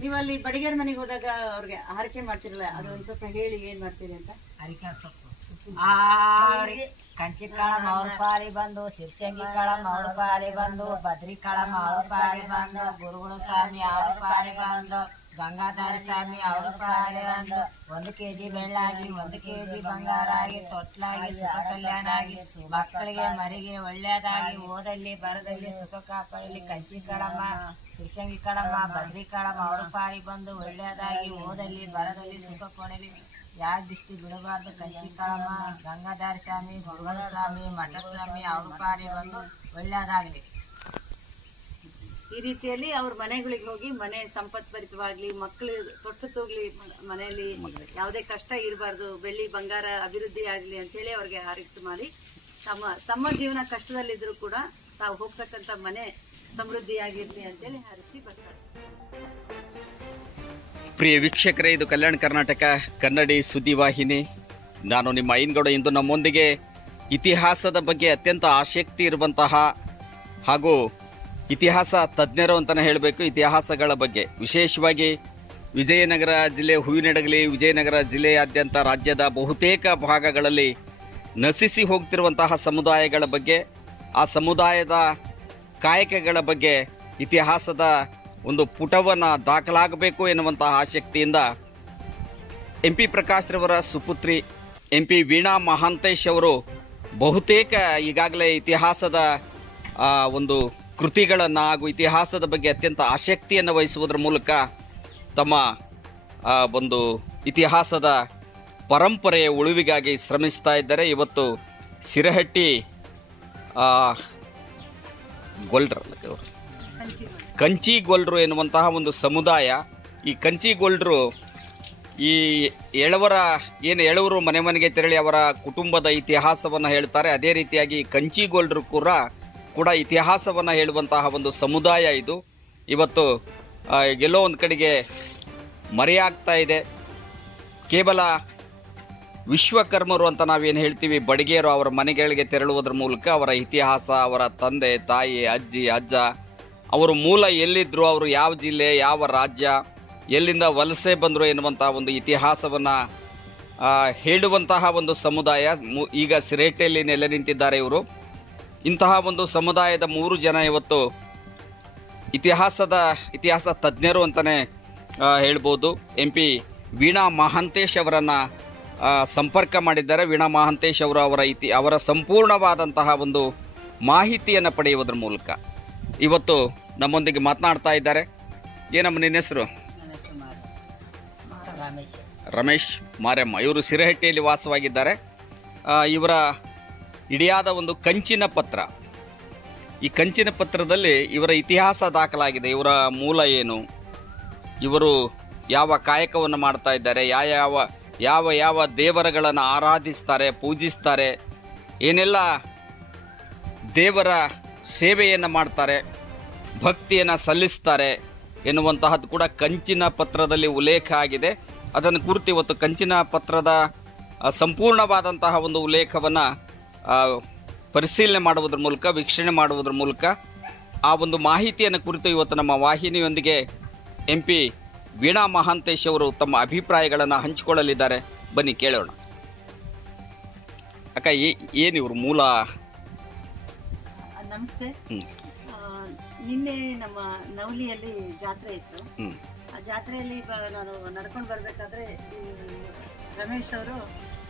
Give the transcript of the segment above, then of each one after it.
ನೀವು ಅಲ್ಲಿ ಬಡಿಗೇರ್ ಮನೆಗೆ ಹೋದಾಗ ಅವ್ರಿಗೆ ಹರಕೆ ಮಾಡ್ತಿರಲ್ಲ, ಅದು ಒಂದ್ ಸ್ವಲ್ಪ ಹೇಳಿ ಏನ್ ಮಾಡ್ತೀರಿ ಅಂತ. ಕಂಚಿ ಕಾಳಮ್ಮ ಅವ್ರ ಪಾಲಿ ಬಂದು, ಶಿರ್ಸಂಗಿ ಕಾಳಮ್ಮ ಅವ್ರ ಪಾಲಿ ಬಂದು, ಬದ್ರಿ ಕಾಳಮ್ಮ ಅವ್ರ ಪಾಲಿ ಬಂದು, ಗುರುಗಳು ಸ್ವಾಮಿ ಅವ್ರ ಪಾಲಿ ಬಂದು, ಗಂಗಾಧಾರಿ ಸ್ವಾಮಿ ಅವ್ರ ಪಾಲಿ ಬಂದು, 1 kg ಬೆಳ್ಳಾಗಿ 1 kg ಬಂಗಾರ ಆಗಿ ತೊಟ್ಲಾಗಿ ಸುಖ ಕಲ್ಯಾಣ ಆಗಿ ಮಕ್ಕಳಿಗೆ ಮರಿಗೆ ಒಳ್ಳೆಯದಾಗಿ ಓದಲ್ಲಿ ಬರದಲ್ಲಿ ಸುಖ ಕಾಪಾಡಲಿ. ಕಂಚಿ ಕಾಳಮ್ಮ ಶಿರ್ಸಂಗಿ ಕಾಳಮ್ಮ ಬದ್ರಿ ಕಾಳಮ್ಮ ಅವ್ರ ಪಾಲಿ ಬಂದು ಒಳ್ಳೆಯದಾಗಿ ಓದಲ್ಲಿ ಬರದಲ್ಲಿ ಸುಖ ಕೊಡಲಿ. ಯಾವ ದೃಷ್ಟಿ ಬಿಡಬಾರ್ದು. ಕಂಚಿ ಕಾಳಮ್ಮ ಗಂಗಾಧಾರಿ ಸ್ವಾಮಿ ಗುರುಗಳ ಸ್ವಾಮಿ ಮಠ ಸ್ವಾಮಿ ಅವ್ರ ಪಾಲಿ ಬಂದು ಒಳ್ಳೆಯದಾಗಲಿ. ಈ ರೀತಿಯಲ್ಲಿ ಅವ್ರ ಮನೆಗಳಿಗೆ ಹೋಗಿ ಮನೆ ಸಂಪತ್ಭರಿತವಾಗ್ಲಿ, ಮಕ್ಕಳು ತೊಟ್ಟು ತೋಗ್ಲಿ, ಮನೆಯಲ್ಲಿ ಯಾವುದೇ ಕಷ್ಟ ಇರಬಾರ್ದು, ಬೆಳ್ಳಿ ಬಂಗಾರ ಅಭಿವೃದ್ಧಿ ಆಗಲಿ ಅಂತೇಳಿ ಅವ್ರಿಗೆ ಹಾರೈಕೆ ಮಾಡಿ ತಮ್ಮ ಜೀವನ ಕಷ್ಟದಲ್ಲಿದ್ರು ಕೂಡ ತಾವು ಹೋಗ್ತಕ್ಕಂಥ ಮನೆ ಸಮೃದ್ಧಿಯಾಗಿರ್ಲಿ ಅಂತೇಳಿ ಹಾರೈಸಿ ಬರ್ತಾರೆ. ಪ್ರಿಯ ವೀಕ್ಷಕರೇ, ಇದು ಕಲ್ಯಾಣ ಕರ್ನಾಟಕ ಕನ್ನಡಿ ಸುದ್ದಿವಾಹಿನಿ. ನಾನು ನಿಮ್ಮ ಐನ್ಗೌಡ. ಇಂದು ನಮ್ಮೊಂದಿಗೆ ಇತಿಹಾಸದ ಬಗ್ಗೆ ಅತ್ಯಂತ ಆಸಕ್ತಿ ಇರುವಂತಹ ಹಾಗೂ ಇತಿಹಾಸ ತಜ್ಞರು ಅಂತಲೇ ಹೇಳಬೇಕು, ಇತಿಹಾಸಗಳ ಬಗ್ಗೆ ವಿಶೇಷವಾಗಿ ವಿಜಯನಗರ ಜಿಲ್ಲೆ ಹೂವಿನಡಗಲಿ, ವಿಜಯನಗರ ಜಿಲ್ಲೆಯಾದ್ಯಂತ ರಾಜ್ಯದ ಬಹುತೇಕ ಭಾಗಗಳಲ್ಲಿ ನಶಿಸಿ ಹೋಗ್ತಿರುವಂತಹ ಸಮುದಾಯಗಳ ಬಗ್ಗೆ, ಆ ಸಮುದಾಯದ ಕಾಯಕಗಳ ಬಗ್ಗೆ ಇತಿಹಾಸದ ಒಂದು ಪುಟವನ್ನು ದಾಖಲಾಗಬೇಕು ಎನ್ನುವಂತಹ ಆಸಕ್ತಿಯಿಂದ MP ಪ್ರಕಾಶ್ ರವರ ಸುಪುತ್ರಿ MP ವೀಣಾ ಮಹಾಂತೇಶ್ ಅವರು ಬಹುತೇಕ ಈಗಾಗಲೇ ಇತಿಹಾಸದ ಒಂದು ಕೃತಿಗಳನ್ನು ಹಾಗೂ ಇತಿಹಾಸದ ಬಗ್ಗೆ ಅತ್ಯಂತ ಆಸಕ್ತಿಯನ್ನು ವಹಿಸುವುದರ ಮೂಲಕ ತಮ್ಮ ಒಂದು ಇತಿಹಾಸದ ಪರಂಪರೆಯ ಉಳಿವಿಗಾಗಿ ಶ್ರಮಿಸ್ತಾ ಇದ್ದಾರೆ. ಇವತ್ತು ಸಿರಹಟ್ಟಿ ಕಂಚಿಗೊಲ್ರು ಎನ್ನುವಂತಹ ಒಂದು ಸಮುದಾಯ, ಈ ಕಂಚಿಗೊಲ್ರು ಈ ಎಳವರು ಮನೆ ಮನೆಗೆ ತೆರಳಿ ಅವರ ಕುಟುಂಬದ ಇತಿಹಾಸವನ್ನು ಹೇಳ್ತಾರೆ. ಅದೇ ರೀತಿಯಾಗಿ ಕಂಚಿಗೊಲ್ರು ಕೂಡ ಇತಿಹಾಸವನ್ನು ಹೇಳುವಂತಹ ಒಂದು ಸಮುದಾಯ ಇದು. ಇವತ್ತು ಎಲ್ಲೋ ಒಂದು ಕಡೆಗೆ ಮರೆಯಾಗ್ತಾ ಇದೆ. ಕೇವಲ ವಿಶ್ವಕರ್ಮರು ಅಂತ ನಾವೇನು ಹೇಳ್ತೀವಿ, ಬಡಿಗೇರು ಅವರ ಮನೆಗಳಿಗೆ ತೆರಳುವುದರ ಮೂಲಕ ಅವರ ಇತಿಹಾಸ, ಅವರ ತಂದೆ ತಾಯಿ ಅಜ್ಜಿ ಅಜ್ಜ, ಅವರು ಮೂಲ ಎಲ್ಲಿದ್ದರು, ಅವರು ಯಾವ ಜಿಲ್ಲೆ ಯಾವ ರಾಜ್ಯ, ಎಲ್ಲಿಂದ ವಲಸೆ ಬಂದರು ಎನ್ನುವಂಥ ಒಂದು ಇತಿಹಾಸವನ್ನು ಹೇಳುವಂತಹ ಒಂದು ಸಮುದಾಯ ಈಗ ಸಿರಹಟ್ಟಿಯಲ್ಲಿ ನೆಲೆ ನಿಂತಿದ್ದಾರೆ ಇವರು. ಇಂತಹ ಒಂದು ಸಮುದಾಯದ 3 ಜನ ಇವತ್ತು ಇತಿಹಾಸ ತಜ್ಞರು ಅಂತಲೇ ಹೇಳ್ಬೋದು. MP ವೀಣಾ ಮಹಾಂತೇಶ್ ಅವರನ್ನು ಸಂಪರ್ಕ ಮಾಡಿದ್ದಾರೆ. ವೀಣಾ ಮಹಾಂತೇಶ್ ಅವರು ಅವರ ಸಂಪೂರ್ಣವಾದಂತಹ ಒಂದು ಮಾಹಿತಿಯನ್ನು ಪಡೆಯುವುದರ ಮೂಲಕ ಇವತ್ತು ನಮ್ಮೊಂದಿಗೆ ಮಾತನಾಡ್ತಾ ಇದ್ದಾರೆ. ಏನಮ್ಮ ನಿನ್ನ ಹೆಸರು? ರಮೇಶ್ ಮಾರಮ್ಮ. ಇವರು ಸಿರಹಟ್ಟಿಯಲ್ಲಿ ವಾಸವಾಗಿದ್ದಾರೆ. ಇವರ ಇಡಿಯಾದ ಒಂದು ಕಂಚಿನ ಪತ್ರ, ಈ ಕಂಚಿನ ಪತ್ರದಲ್ಲಿ ಇವರ ಇತಿಹಾಸ ದಾಖಲಾಗಿದೆ. ಇವರ ಮೂಲ ಏನು, ಇವರು ಯಾವ ಕಾಯಕವನ್ನು ಮಾಡ್ತಾ ಇದ್ದಾರೆ, ಯಾವ ದೇವರುಗಳನ್ನು ಆರಾಧಿಸ್ತಾರೆ, ಪೂಜಿಸ್ತಾರೆ, ಏನೆಲ್ಲ ದೇವರ ಸೇವೆಯನ್ನು ಮಾಡ್ತಾರೆ, ಭಕ್ತಿಯನ್ನು ಸಲ್ಲಿಸ್ತಾರೆ ಎನ್ನುವಂತಹದ್ದು ಕೂಡ ಕಂಚಿನ ಪತ್ರದಲ್ಲಿ ಉಲ್ಲೇಖ ಆಗಿದೆ. ಅದನ್ನು ಕುರಿತು ಇವತ್ತು ಕಂಚಿನ ಪತ್ರದ ಸಂಪೂರ್ಣವಾದಂತಹ ಒಂದು ಉಲ್ಲೇಖವನ್ನು ಪರಿಶೀಲನೆ ಮಾಡುವುದರ ಮೂಲಕ, ವೀಕ್ಷಣೆ ಮಾಡುವುದರ ಮೂಲಕ ಆ ಒಂದು ಮಾಹಿತಿಯನ್ನು ಕುರಿತು ಇವತ್ತು ನಮ್ಮ ವಾಹಿನಿಯೊಂದಿಗೆ MP ವೀಣಾ ಮಹಾಂತೇಶ್ ಅವರು ತಮ್ಮ ಅಭಿಪ್ರಾಯಗಳನ್ನು ಹಂಚಿಕೊಳ್ಳಲಿದ್ದಾರೆ. ಬನ್ನಿ ಕೇಳೋಣ. ಅಕ್ಕ, ಏನು ಇವರು ಮೂಲ? ನಮಸ್ತೆ. ನಿನ್ನೆ ನಮ್ಮ ನವಲಿಯಲ್ಲಿ ಜಾತ್ರೆ ಇತ್ತು. ಆ ಜಾತ್ರೆಯಲ್ಲಿ ನಾನು ನಡ್ಕೊಂಡು ಬರಬೇಕಾದ್ರೆ ರಮೇಶ್ ಅವರು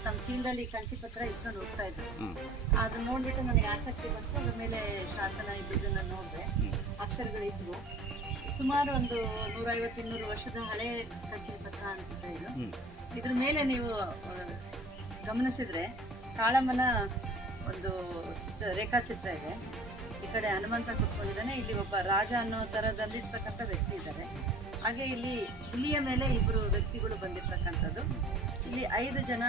ತಮ್ಮ ಚೀಲದಲ್ಲಿ ಕಂಚಿ ಪತ್ರ ಇಟ್ಕೊಂಡು ಹೋಗ್ತಾ ಇದ್ರು. ಅದನ್ನ ನೋಡ್ಬಿಟ್ಟು ನನಗೆ ಆಸಕ್ತಿ ಬಂತು. ಅದ್ರ ಮೇಲೆ ಶಾಸನ ಇದ್ದಿದ್ದನ್ನ ನೋಡಿದೆ. ಅಕ್ಷರಗಳಿದ್ವು. ಸುಮಾರು ಒಂದು 150-200 ವರ್ಷದ ಹಳೆ ಕಂಚಿನ ಪತ್ರ ಅನ್ಸುತ್ತೆ ಇದು. ಇದ್ರ ಮೇಲೆ ನೀವು ಗಮನಿಸಿದ್ರೆ ಕಾಳಮ್ಮನ ಒಂದು ರೇಖಾಚಿತ್ರ ಇದೆ. ಈ ಕಡೆ ಹನುಮಂತ ಕೂತ್ಕೊಂಡಿದ್ದಾನೆ, ಇಲ್ಲಿ ಒಬ್ಬ ರಾಜ ಅನ್ನೋ ಥರದಲ್ಲಿರ್ತಕ್ಕಂಥ ವ್ಯಕ್ತಿ ಇದ್ದಾರೆ. ಹಾಗೆ ಇಲ್ಲಿ ಹುಲಿಯ ಮೇಲೆ 2 ವ್ಯಕ್ತಿಗಳು ಬಂದಿರ್ತಕ್ಕಂಥದ್ದು. ಇಲ್ಲಿ 5 ಜನ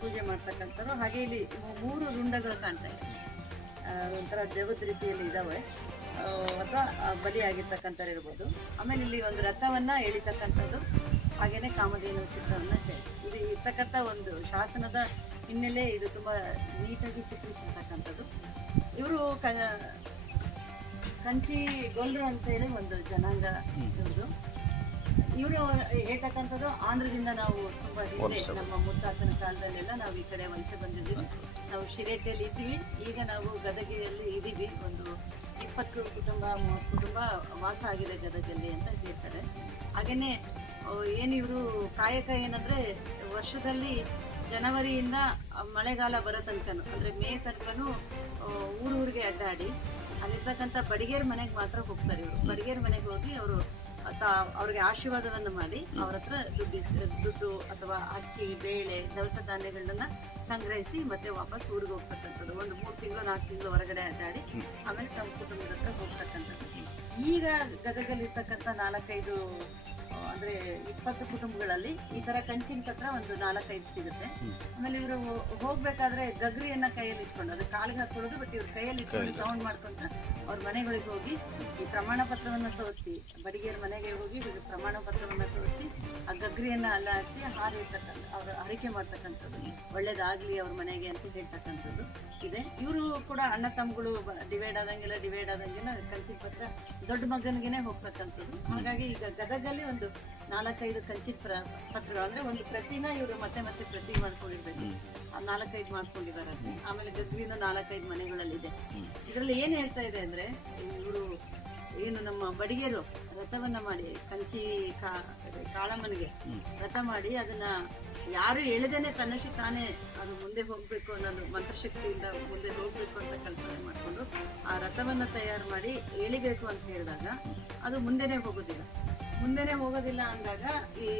ಪೂಜೆ ಮಾಡ್ತಕ್ಕಂಥವ್ರು. ಹಾಗೆ ಇಲ್ಲಿ 3 ರುಂಡಗಳು ಕಾಣ್ತಾ ಇದೆ, ಒಂಥರ ದೇವದ ರೀತಿಯಲ್ಲಿ ಇದ್ದಾವೆ, ಅಥವಾ ಬಲಿಯಾಗಿರ್ತಕ್ಕಂಥವ್ರು ಇರ್ಬೋದು. ಆಮೇಲೆ ಇಲ್ಲಿ ಒಂದು ರಥವನ್ನ ಎಳಿತಕ್ಕಂಥದ್ದು, ಹಾಗೇನೆ ಕಾಮಧೇನು ಚಿತ್ರವನ್ನ ಇದು ಇರ್ತಕ್ಕಂಥ ಒಂದು ಶಾಸನದ ಹಿನ್ನೆಲೆ. ಇದು ತುಂಬಾ ನೀಟಾಗಿ ಚಿತ್ರಿಸಿರ್ತಕ್ಕಂಥದ್ದು. ಇವರು ಕಂಚಿಗೊಲ್ರು ಅಂತ ಹೇಳಿ ಒಂದು ಜನಾಂಗ ಇವ್ರದ್ದು. ಇವರು ಹೇಳ್ತಕ್ಕಂಥದ್ದು ಆಂಧ್ರದಿಂದ ನಾವು ತುಂಬಾ ಹಿಂದೆ ನಮ್ಮ ಮುತ್ತಾತನ ಕಾಲದಲ್ಲೆಲ್ಲ ನಾವು ಈ ಕಡೆ ವಲಸೆ ಬಂದಿದ್ದೀವಿ. ನಾವು ಶಿರೇಟಿಯಲ್ಲಿ ಇದ್ದೀವಿ, ಈಗ ನಾವು ಗದಗಿಯಲ್ಲಿ ಇದ್ದೀವಿ. ಒಂದು 20 ಕುಟುಂಬ 30 ಕುಟುಂಬ ವಾಸ ಆಗಿದೆ ಗದಗಲ್ಲಿ ಅಂತ ಹೇಳ್ತಾರೆ. ಹಾಗೇನೆ ಏನು ಇವರು ಕಾಯಕ ಏನಂದ್ರೆ ವರ್ಷದಲ್ಲಿ ಜನವರಿಯಿಂದ ಮಳೆಗಾಲ ಬರೋ ತನಕನೂ ಅಂದ್ರೆ ಮೇ ತನಕನೂ ಊರೂರಿಗೆ ಅಡ್ಡಾಡಿ ಅಲ್ಲಿರ್ತಕ್ಕಂಥ ಬಡಿಗೇರ್ ಮನೆಗೆ ಮಾತ್ರ ಹೋಗ್ತಾರೆ. ಇವರು ಬಡಿಗೇರ್ ಮನೆಗೆ ಹೋಗಿ ಅವರು ಅವ್ರಿಗೆ ಆಶೀರ್ವಾದವನ್ನು ಮಾಡಿ ಅವ್ರ ಹತ್ರ ದುಡ್ಡು ಅಥವಾ ಅಕ್ಕಿ ಬೇಳೆ ದವಸ ಧಾನ್ಯಗಳನ್ನ ಸಂಗ್ರಹಿಸಿ ಮತ್ತೆ ವಾಪಸ್ ಊರಿಗೆ ಹೋಗ್ತಕ್ಕಂಥದ್ದು. ಒಂದು 3 ತಿಂಗಳು 4 ತಿಂಗಳು ಹೊರಗಡೆ ಅಡ್ಡಾಡಿ ಆಮೇಲೆ ತಮ್ಮ ಕುಟುಂಬದ ಹತ್ರ ಹೋಗ್ತಕ್ಕಂಥದ್ದು. ಈಗ ಗದಗಲ್ಲಿ ಇರ್ತಕ್ಕಂಥ 4-5 ಅಂದ್ರೆ 20 ಕುಟುಂಬಗಳಲ್ಲಿ ಈ ತರ ಕಂಚಿನ ಪತ್ರ ಒಂದು 4-5 ಸಿಗುತ್ತೆ. ಆಮೇಲೆ ಇವರು ಹೋಗ್ಬೇಕಾದ್ರೆ ಗಗ್ರಿಯನ್ನ ಕೈಯಲ್ಲಿ ಇಟ್ಕೊಂಡು ಅದು ಕಾಲಿಗೆ ಹಾಕೊಳ್ಳೋದು, ಬಟ್ ಇವ್ರ ಕೈಯಲ್ಲಿ ಇಟ್ಕೊಂಡು ಸೌಂಡ್ ಮಾಡ್ಕೊಂತ ಅವ್ರ ಮನೆಗಳಿಗೆ ಹೋಗಿ ಈ ಪ್ರಮಾಣ ಪತ್ರವನ್ನ ತೋರಿಸಿ ಬಡಿಗೇರ ಮನೆಗೆ ಹೋಗಿ ಪ್ರಮಾಣ ಪತ್ರವನ್ನ ತೋರಿಸಿ ಆ ಗಗ್ರಿಯನ್ನ ಅಲ್ಲ ಹಾಕಿ ಹಾರಿರ್ತಕ್ಕಂಥ ಅವ್ರ ಹರಿಕೆ ಮಾಡ್ತಕ್ಕಂಥದ್ದು, ಒಳ್ಳೇದಾಗ್ಲಿ ಅವ್ರ ಮನೆಗೆ ಅಂತ ಹೇಳ್ತಕ್ಕಂಥದ್ದು ಇದೆ. ಇವರು ಕೂಡ ಅಣ್ಣ ತಮ್ಮಗಳು ಡಿವೈಡ್ ಆದಂಗೆಲ್ಲ ಕಂಚಿನ ಪತ್ರ ದೊಡ್ಡ ಮಗನಿಗೆ ಹೋಗ್ತಕ್ಕಂಥದ್ದು. ಹಾಗಾಗಿ ಈಗ ಗದಗಲ್ಲಿ ಒಂದು 4-5 ಕಂಚಿನ ಪತ್ರಗಳು ಅಂದ್ರೆ ಒಂದು ಪ್ರತಿನ ಇವರು ಮತ್ತೆ ಪ್ರತಿ ಮಾಡ್ಕೊಂಡಿರ್ಬೇಕು. 4-5 ಮಾಡ್ಕೊಂಡಿದ್ದಾರೆ. ಆಮೇಲೆ ಗದಗಿನ 4-5 ಮನೆಗಳಲ್ಲಿದೆ. ಇದರಲ್ಲಿ ಏನ್ ಹೇಳ್ತಾ ಇದೆ ಅಂದ್ರೆ ಇವರು ಏನು ನಮ್ಮ ಬಡಿಗೆರು ರಥವನ್ನ ಮಾಡಿ ಕಂಚಿ ಕಾಳಮ್ಮನಿಗೆ ರಥ ಮಾಡಿ ಅದನ್ನ ಯಾರು ಎಳೆದೇನೆ ತನ್ನಷ್ಟು ತಾನೇ ಅದು ಮುಂದೆ ಹೋಗ್ಬೇಕು ಅನ್ನೋದು ಮಂತ್ರಶಕ್ತಿಯಿಂದ ಮುಂದೆ ಹೋಗ್ಬೇಕು ಅಂತ ಕಲ್ಪನೆ ಮಾಡಿಕೊಂಡು ಆ ರಥವನ್ನ ತಯಾರು ಮಾಡಿ ಎಳಿಬೇಕು ಅಂತ ಹೇಳಿದಾಗ ಅದು ಮುಂದೆನೆ ಹೋಗೋದಿಲ್ಲ ಅಂದಾಗ ಈ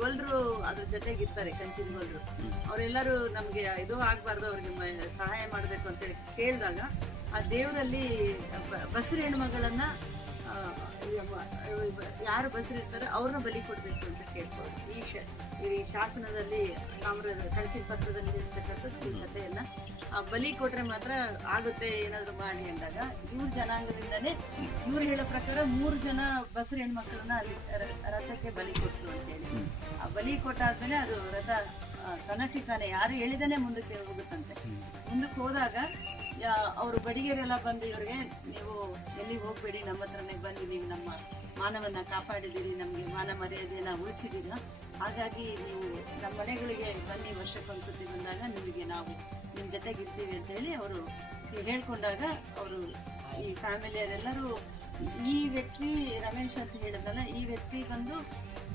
ಗೊಲ್ರು ಅದ್ರ ಜೊತೆಗಿರ್ತಾರೆ, ಕಂಚಿನ ಗೊಲ್ರು. ಅವರೆಲ್ಲರೂ ನಮ್ಗೆ ಇದು ಆಗ್ಬಾರ್ದು, ಅವ್ರಿಗೆ ಸಹಾಯ ಮಾಡ್ಬೇಕು ಅಂತೇಳಿ ಕೇಳಿದಾಗ ಆ ದೇವರಲ್ಲಿ ಬಸರಿ ಹೆಣ್ಮಗಳನ್ನ ಯಾರು ಬಸರಿರ್ತಾರೋ ಅವ್ರನ್ನ ಬಲಿ ಕೊಡ್ಬೇಕು ಅಂತ ಕೇಳ್ಬೋದು. ಈ ಶಾಸನದಲ್ಲಿ ಕಂಚಿನ ಪತ್ರದಲ್ಲಿ ಇರ್ತಕ್ಕಂಥದ್ದು ಈ ಕಥೆಯನ್ನ ಬಲಿ ಕೊಟ್ರೆ ಮಾತ್ರ ಆಗುತ್ತೆ ಏನಾದ್ರು ಮಾಡಿ ಅಂದಾಗ ಇವ್ರ ಜನಾಂಗದಿಂದನೇ ಇವ್ರು ಹೇಳೋ ಪ್ರಕಾರ 3 ಜನ ಬಸರಿ ಹೆಣ್ಮಕ್ಳನ್ನ ಅಲ್ಲಿ ರಥಕ್ಕೆ ಬಲಿ ಕೊಟ್ಟರು ಅಂತೇಳಿ. ಆ ಬಲಿ ಕೊಟ್ಟಾದ್ಮೇಲೆ ಅದು ರಥ ತನ್ನಷ್ಟಿತಾನೆ ಯಾರು ಹೇಳಿದಾನೆ ಮುಂದಕ್ಕೆ ಹೋಗುತ್ತಂತೆ. ಮುಂದಕ್ಕೆ ಹೋದಾಗ ಅವರು ಬಡಿಗೆರೆಲ್ಲ ಬಂದು ಇವ್ರಿಗೆ ನೀವು ಎಲ್ಲಿಗೆ ಹೋಗ್ಬೇಡಿ, ನಮ್ಮ ಹತ್ರನೇ ಬನ್ನಿ, ನೀವು ನಮ್ಮ ಮಾನವನ್ನ ಕಾಪಾಡಿದ್ದೀರಿ, ನಮಗೆ ಮಾನ ಮರ್ಯಾದೆನ ಉಳಿಸಿದ್ದೀರ, ಹಾಗಾಗಿ ನೀವು ನಮ್ಮ ಮನೆಗಳಿಗೆ ಬನ್ನಿ, ವರ್ಷಕ್ಕೊಂದ್ಸತಿ ಬಂದಾಗ ನಿಮಗೆ ನಾವು ನಿಮ್ಮ ಜೊತೆಗಿರ್ತೀವಿ ಅಂತ ಹೇಳಿ ಅವರು ಹೇಳ್ಕೊಂಡಾಗ ಅವರು ಈ ಫ್ಯಾಮಿಲಿಯರೆಲ್ಲರೂ ಈ ವ್ಯಕ್ತಿ ರಮೇಶ್ ಅಂತ ಹೇಳಿದ್ನಲ್ಲ, ಈ ವ್ಯಕ್ತಿ ಬಂದು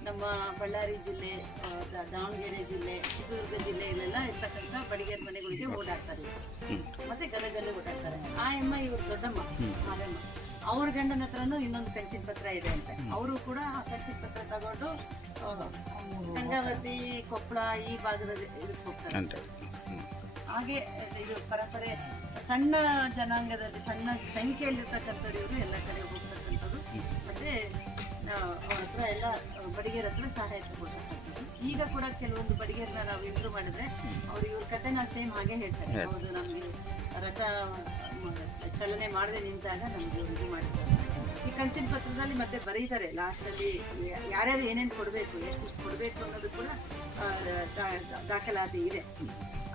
ನಮ್ಮ ಬಳ್ಳಾರಿ ಜಿಲ್ಲೆ, ದಾವಣಗೆರೆ ಜಿಲ್ಲೆ, ಚಿತ್ರದುರ್ಗ ಜಿಲ್ಲೆಯಲ್ಲೆಲ್ಲ ಇರ್ತಕ್ಕಂಥ ಬಡಿಗೇರ್ ಮನೆಗಳಿಗೆ ಓಡಾಡ್ತಾರೆ, ಮತ್ತೆ ಗದಗಲ್ಲಿ ಓಡಾಡ್ತಾರೆ. ಆ ಅಮ್ಮ ಇವ್ರ ದೊಡ್ಡಮ್ಮ ಮಾರಮ್ಮ, ಅವ್ರ ಗಂಡನ ಹತ್ರನೂ ಇನ್ನೊಂದು ಕಂಚಿನ ಪತ್ರ ಇದೆ ಅಂತ. ಅವರು ಕೂಡ ಆ ಕಂಚಿನ ಪತ್ರ ತಗೊಂಡು ಗಂಗಾವತಿ, ಕೊಪ್ಪಳ ಈ ಭಾಗದಲ್ಲಿ ಇದಕ್ಕೆ ಹೋಗ್ತಾರೆ. ಹಾಗೆ ಇದು ಪರಂಪರೆ ಸಣ್ಣ ಜನಾಂಗದಲ್ಲಿ ಸಣ್ಣ ಸಂಖ್ಯೆಯಲ್ಲಿರ್ತಕ್ಕಂಥವ್ರು ಇವರು ಎಲ್ಲ ಕಡೆ ಹೋಗ್ತಕ್ಕಂಥದ್ದು, ಮತ್ತೆ ಅವ್ರ ಹತ್ರ ಎಲ್ಲ ಬಡಿಗೇರ ಹತ್ರ ಸಹಾಯ ತಗೊಳ್ತಕ್ಕಂಥದ್ದು. ಈಗ ಕೂಡ ಕೆಲವೊಂದು ಬಡಿಗೇರನ್ನ ನಾವು ಇಂಪ್ರೂವ್ ಮಾಡಿದ್ರೆ ಅವ್ರು ಇವ್ರ ಕಥೆನ ಸೇಮ್ ಹಾಗೆ ಹೇಳ್ತಾರೆ. ಹೌದು, ನಮಗೆ ರಥ ಚಲನೆ ಮಾಡದೆ ನಿಂತಾಗ ನಮ್ಗೆ ಇದು ಮಾಡಿದ್ದಾರೆ. ಈ ಕಂಚಿನ ಪತ್ರದಲ್ಲಿ ಮತ್ತೆ ಬರೀತಾರೆ ಲಾಸ್ಟಲ್ಲಿ ಯಾರ್ಯಾರು ಏನೇನು ಕೊಡಬೇಕು, ಎಷ್ಟು ಕೊಡಬೇಕು ಅನ್ನೋದು ಕೂಡ ದಾಖಲಾತಿ ಇದೆ.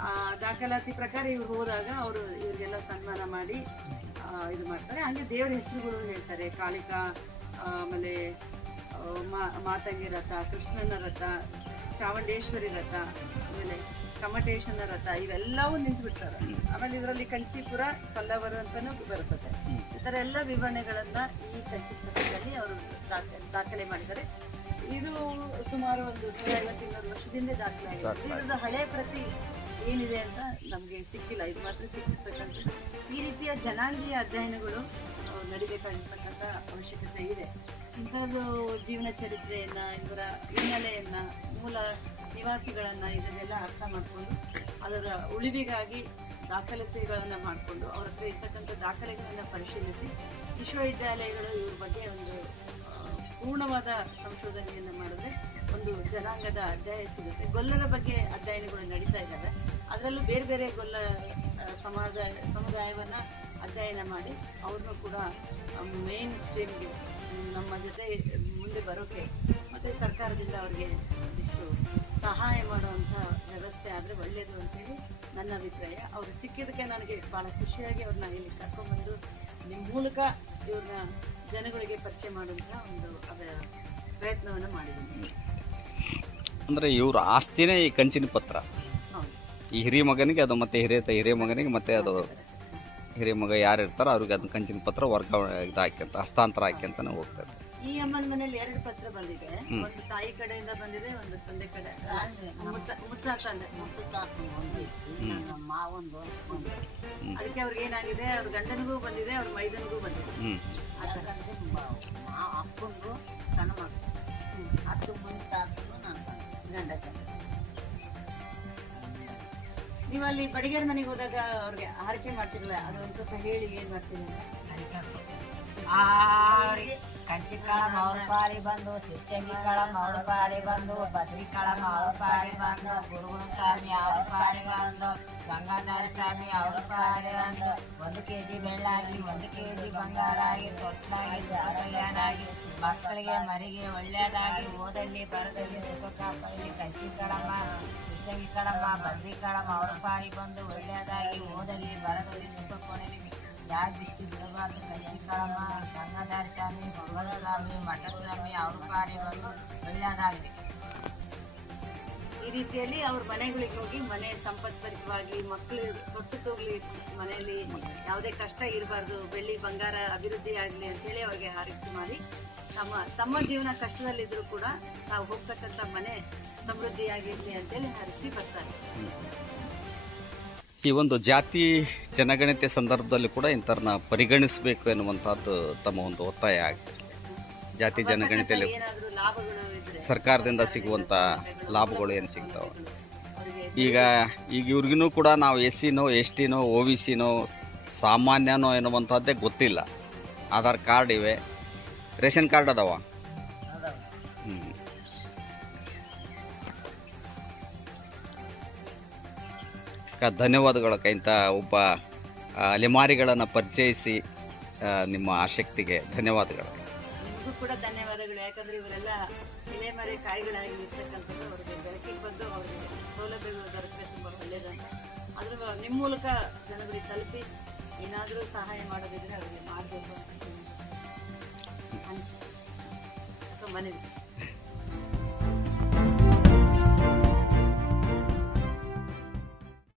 ಆ ದಾಖಲಾತಿ ಪ್ರಕಾರ ಇವ್ರು ಹೋದಾಗ ಅವರು ಇವ್ರಿಗೆಲ್ಲ ಸನ್ಮಾನ ಮಾಡಿ ಇದು ಮಾಡ್ತಾರೆ. ಹಾಗೆ ದೇವರ ಹೆಸರುಗಳು ಹೇಳ್ತಾರೆ, ಕಾಳಿಕಾ, ಆಮೇಲೆ ಮಾತಂಗಿ ರಥ, ಕೃಷ್ಣನ ರಥ, ಚಾಮುಂಡೇಶ್ವರಿ ರಥ, ಆಮೇಲೆ ಕಮಟೇಶನ ರಥ, ಇವೆಲ್ಲವೂ ನಿಂತು ಬಿಡ್ತಾರೆ. ಆಮೇಲೆ ಇದರಲ್ಲಿ ಕಂಚೀಪುರ, ಪಲ್ಲವರು ಅಂತಾನೂ ಬರ್ತದೆ. ಈ ಥರ ಎಲ್ಲ ವಿವರಣೆಗಳನ್ನ ಈ ಕಂಚಿಪುರದಲ್ಲಿ ಅವರು ದಾಖಲೆ ಮಾಡಿದ್ದಾರೆ. ಇದು ಸುಮಾರು ಒಂದು 150-200 ವರ್ಷದಿಂದ ದಾಖಲೆ ಆಗಿದೆ. ಇದ್ರದ್ದು ಹಳೆ ಪ್ರತಿ ಏನಿದೆ ಅಂತ ನಮಗೆ ಸಿಕ್ಕಿಲ್ಲ, ಇದು ಮಾತ್ರ ಸಿಕ್ಕಿರ್ತಕ್ಕಂಥದ್ದು. ಈ ರೀತಿಯ ಜನಾಂಗೀಯ ಅಧ್ಯಯನಗಳು ನಡಿಬೇಕಾಗಿರ್ತಕ್ಕಂಥ ಅವಶ್ಯಕತೆ ಇದೆ. ಇಂಥದ್ದು ಜೀವನ ಚರಿತ್ರೆಯನ್ನ, ಇವರ ಹಿನ್ನೆಲೆಯನ್ನ, ಮೂಲ ನಿವಾಸಿಗಳನ್ನ ಇದನ್ನೆಲ್ಲ ಅರ್ಥ ಮಾಡಿಕೊಂಡು ಅದರ ಉಳಿವಿಗಾಗಿ ದಾಖಲಾತಿಗಳನ್ನು ಮಾಡಿಕೊಂಡು ಅವ್ರ ಹತ್ರ ಇರ್ತಕ್ಕಂಥ ದಾಖಲೆಗಳನ್ನು ಪರಿಶೀಲಿಸಿ ವಿಶ್ವವಿದ್ಯಾಲಯಗಳು ಇವ್ರ ಬಗ್ಗೆ ಒಂದು ಪೂರ್ಣವಾದ ಸಂಶೋಧನೆಯನ್ನು ಮಾಡಿದ್ರೆ ಒಂದು ಜನಾಂಗದ ಅಧ್ಯಾಯ ಸಿಗುತ್ತೆ. ಗೊಲ್ಲರ ಬಗ್ಗೆ ಅಧ್ಯಯನಗಳು ನಡೀತಾ ಇದ್ದಾವೆ. ಅದರಲ್ಲೂ ಬೇರೆ ಬೇರೆ ಗೊಲ್ಲ ಸಮುದಾಯವನ್ನು ಅಧ್ಯಯನ ಮಾಡಿ ಅವ್ರನ್ನೂ ಕೂಡ ಮೇನ್ ಸ್ಟ್ರೀಮ್ಗೆ ನಮ್ಮ ಜೊತೆ ಮುಂದೆ ಬರೋಕ್ಕೆ ಮತ್ತು ಸರ್ಕಾರದಿಂದ ಅವ್ರಿಗೆ ಇಷ್ಟು ಸಹಾಯ ಮಾಡುವಂಥ ವ್ಯವಸ್ಥೆ ಆದರೆ ಒಳ್ಳೆಯದು ಅಂತೇಳಿ ನನ್ನ ಅಭಿಪ್ರಾಯ. ಅವರು ಸಿಕ್ಕಿದ್ದಕ್ಕೆ ನನಗೆ ಭಾಳ ಖುಷಿಯಾಗಿ ಅವ್ರನ್ನ ಇಲ್ಲಿ ಕರ್ಕೊಂಡ್ಬಂದು ನಿಮ್ಮ ಮೂಲಕ ಇವ್ರನ್ನ ಜನಗಳಿಗೆ ಪರಿಚಯ ಮಾಡುವಂಥ ಒಂದು ಪ್ರಯತ್ನವನ್ನು ಮಾಡಿದ್ದೀನಿ. ಅಂದರೆ ಇವ್ರ ಆಸ್ತಿನೇ ಈ ಕಂಚಿನ ಪತ್ರ. ಹೌದು. ಈ ಹಿರಿಯ ಮಗನಿಗೆ ಅದು ಮತ್ತೆ ಹಿರಿಯ ಮಗನಿಗೆ ಮತ್ತೆ ಅದು ಹಿರಿಯ ಮಗ ಯಾರು ಇರ್ತಾರೋ ಅವ್ರಿಗೆ ಅದನ್ನ ಕಂಚಿನ ಪತ್ರ ವರ್ಗಾವಣೆ ಇದಾಕ್ಯಂತ ಹಸ್ತಾಂತರ ಆಕ್ಯಂತಾನೆ ಹೋಗ್ತದೆ. ಈ ಅಮ್ಮನ ಮನೇಲಿ 2 ಪತ್ರ ಬಂದಿದೆ. ಒಂದು ತಾಯಿ ಕಡೆಯಿಂದ ಬಂದಿದೆ, ಒಂದು ತಂದೆ ಕಡೆ ಮಾವೊಂದು. ಅದಕ್ಕೆ ಅವ್ರಿಗೆ ಏನಾಗಿದೆ, ಅವ್ರ ಗಂಡನಿಗೂ ಬಂದಿದೆ, ಅವ್ರ ಮೈದನಿಗೂ ಬಂದಿದೆ. ಅಪ್ಪನಿಗೂ ಸಣ್ಣ ಮಗ 10 ಮುಂದೆ ಗಂಡ. ನೀವು ಅಲ್ಲಿ ಬಡಿಗೇರ್ ಮನೆಗೆ ಹೋದಾಗ ಅವ್ರಿಗೆ ಆರೈಕೆ ಮಾಡ್ತಿರಲ್ಲ, ಅದು ಒಂದು ಸ್ವಲ್ಪ ಹೇಳಿ ಏನ್ ಮಾಡ್ತೀರಿ ಅಂತ. ಕಂಚಿ ಕಳಂ ಅವ್ರ ಪಾರಿ ಬಂದು, ಸಿರ್ಚಂಗಿ ಕಳಂ ಅವ್ರ ಪಾರಿ ಬಂದು, ಬದ್ರಿ ಕಳಂ ಅವ್ರ ಪಾರಿ ಬಂದು, ಗುರುಗುಣ ಸ್ವಾಮಿ ಅವ್ರ ಪಾರಿ ಬಂದು, ಗಂಗಾಧರ ಸ್ವಾಮಿ ಅವ್ರ ಪಾರಿ ಬಂದು, 1 kg ಬೆಳ್ಳಾಗಿ 1 kg ಬಂಗಾರಾಗಿ ತೊಟ್ಲಾಗಿ ಕಲ್ಯಾಣಾಗಿ ಮಕ್ಕಳಿಗೆ ಮರಿಗೆ ಒಳ್ಳೆಯದಾಗಿ ಓದಲ್ಲಿ ಬರದಲ್ಲಿ ಸುಖ ಕಾಪಲ್ಲಿ ಕಂಚಿ ಕಳಮ್ಮ ಸಿರ್ಚಂಗಿ ಕಳಮ್ಮ ಬದ್ರಿ ಕಳಂ ಅವ್ರ ಪಾರಿ ಬಂದು ಒಳ್ಳೆಯದಾಗಿ ಓದಲ್ಲಿ ಬರದಲ್ಲಿ ಸುಖ ಕೊಡಲಿ ಯಾಕೆ ಬಿಟ್ಟು ಬಿಡಬಾರ್ದು. ಕಂಚಿ ಕಳಮ್ಮ ಗಂಗಾಧರ ಸ್ವಾಮಿ ಭಗವತ ಸ್ವಾಮಿ ಮಠ ಸ್ವಾಮಿ ಅವ್ರ ಪಾರಿ ಬಂದು ಒಳ್ಳೆಯದಾಗಲಿ. ಈ ರೀತಿಯಲ್ಲಿ ಅವ್ರ ಮನೆಗಳಿಗೆ ಹೋಗಿ ಮನೆ ಸಂಪತ್ಭರಿತವಾಗಿ ಮಕ್ಕಳು ತೊಟ್ಟು ತೋಗ್ಲಿ, ಮನೆಯಲ್ಲಿ ಯಾವುದೇ ಕಷ್ಟ ಇರಬಾರ್ದು, ಬೆಳ್ಳಿ ಬಂಗಾರ ಅಭಿವೃದ್ಧಿ ಆಗಲಿ ಅಂತೇಳಿ ಅವ್ರಿಗೆ ಆರೈಕೆ ಮಾಡಿ ತಮ್ಮ ಜೀವನ ಕಷ್ಟದಲ್ಲಿದ್ದರೂ ಕೂಡ ತಾವು ಹೋಗ್ತಕ್ಕಂಥ ಮನೆ ಸಮೃದ್ಧಿಯಾಗಿರಲಿ ಅಂತೇಳಿ ಹರಿಸಿ ಬರ್ತಾರೆ. ಈ ಒಂದು ಜಾತಿ ಜನಗಣತಿ ಸಂದರ್ಭದಲ್ಲಿ ಕೂಡ ಇಂಥವ್ರನ್ನ ಪರಿಗಣಿಸಬೇಕು ಎನ್ನುವಂಥದ್ದು ತಮ್ಮ ಒಂದು ಒತ್ತಾಯ ಆಗಿದೆ. ಜಾತಿ ಜನಗಣತಿಯಲ್ಲಿ ಏನಾದರೂ ಲಾಭಗಳು ಇದ್ರೆ ಸರ್ಕಾರದಿಂದ ಸಿಗುವಂಥ ಲಾಭಗಳು ಏನು ಸಿಗ್ತಾವೆ. ಈಗ ಇವ್ರಿಗೂ ಕೂಡ ನಾವು SC-ನೋ ST-ನೋ OBC-ನೋ ಸಾಮಾನ್ಯನೋ ಎನ್ನುವಂಥದ್ದೇ ಗೊತ್ತಿಲ್ಲ. ಆಧಾರ್ ಕಾರ್ಡ್ ಇವೆ, ರೇಷನ್ ಕಾರ್ಡ್ ಅದಾವ. ಧನ್ಯವಾದಗಳು. ಇಂಥ ಒಬ್ಬ ಅಲೆಮಾರಿಗಳನ್ನು ಪರಿಚಯಿಸಿ ನಿಮ್ಮ ಆಸಕ್ತಿಗೆ ಧನ್ಯವಾದಗಳು. ನಿಮಗೂ ಕೂಡ ಧನ್ಯವಾದಗಳು. ಯಾಕಂದರೆ ಇವರೆಲ್ಲ ಎಲೆಮರೆ ಕಾಯಿಗಳಾಗಿ ಇರ್ತಕ್ಕಂಥದ್ದು ಅವ್ರಿಗೆ ಬೆಳಕಿಗೆ ಬಂದು ಅವರಿಗೆ ಸೌಲಭ್ಯಗಳು ದೊರಕಿದ್ರೆ ತುಂಬ ಒಳ್ಳೆಯದಂತ. ಅದ್ರ ನಿಮ್ಮ ಮೂಲಕ ಜನಗಳಿಗೆ ತಲುಪಿ ಏನಾದರೂ ಸಹಾಯ ಮಾಡೋದಿದ್ರೆ ಅವರಿಗೆ ಮಾಡಬೇಕು ಅಂತ